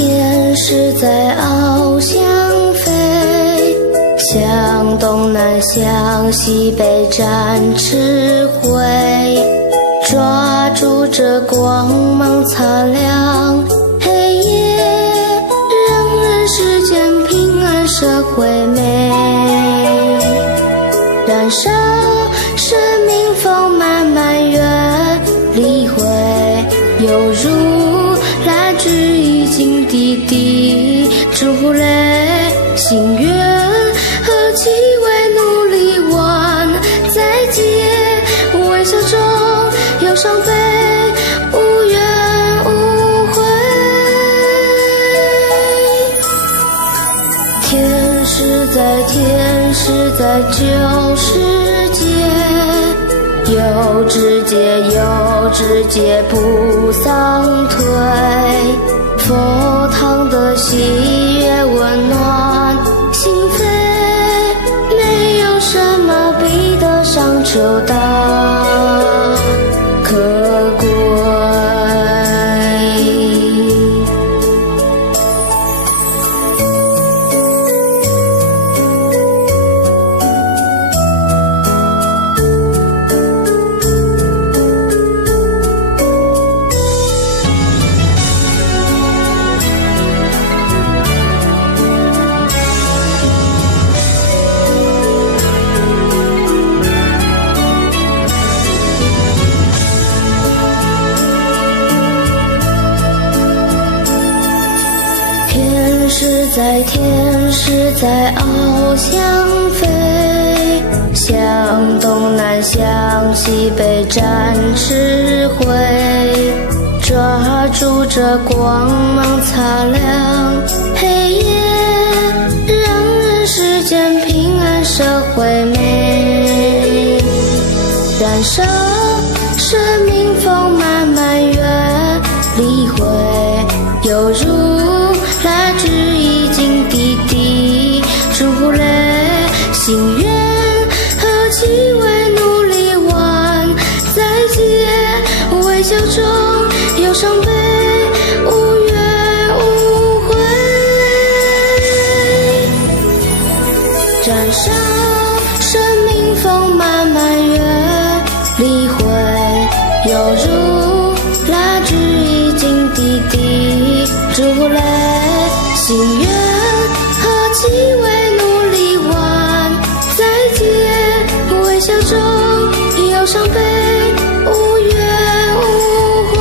天使在翱翔飞，向东南向西北展翅挥，抓住这光芒擦亮黑夜，让人世间平安社会美，燃烧生命丰满满园里会，犹如蜡炬已经滴滴珠泪，心愿和气为努力完再接，微笑中有伤悲，无怨无悔。天使在救世界，有志节不丧退，佛堂的喜悦温暖心扉，没有什么比得上求道可贵。天使在翱翔飞，向东南向西北展翅挥，抓住这光芒擦亮黑夜，让人世间平安社会美，燃烧生命丰满满园里会，犹如蜡炬已经滴滴珠泪，心愿和气为努力完再接，微笑中有伤悲，无怨无悔，燃烧生命丰满满园里会，犹如蜡炬已经滴滴珠泪，心愿和气为努力完再接，微笑中有伤悲，无怨无悔。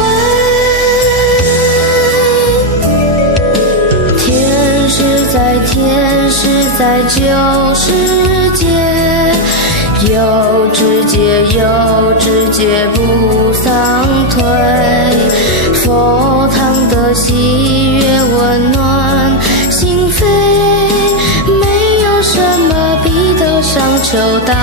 天使在救世界，有志节不丧退，佛堂的喜悦温暖心扉，没有什么比得上求道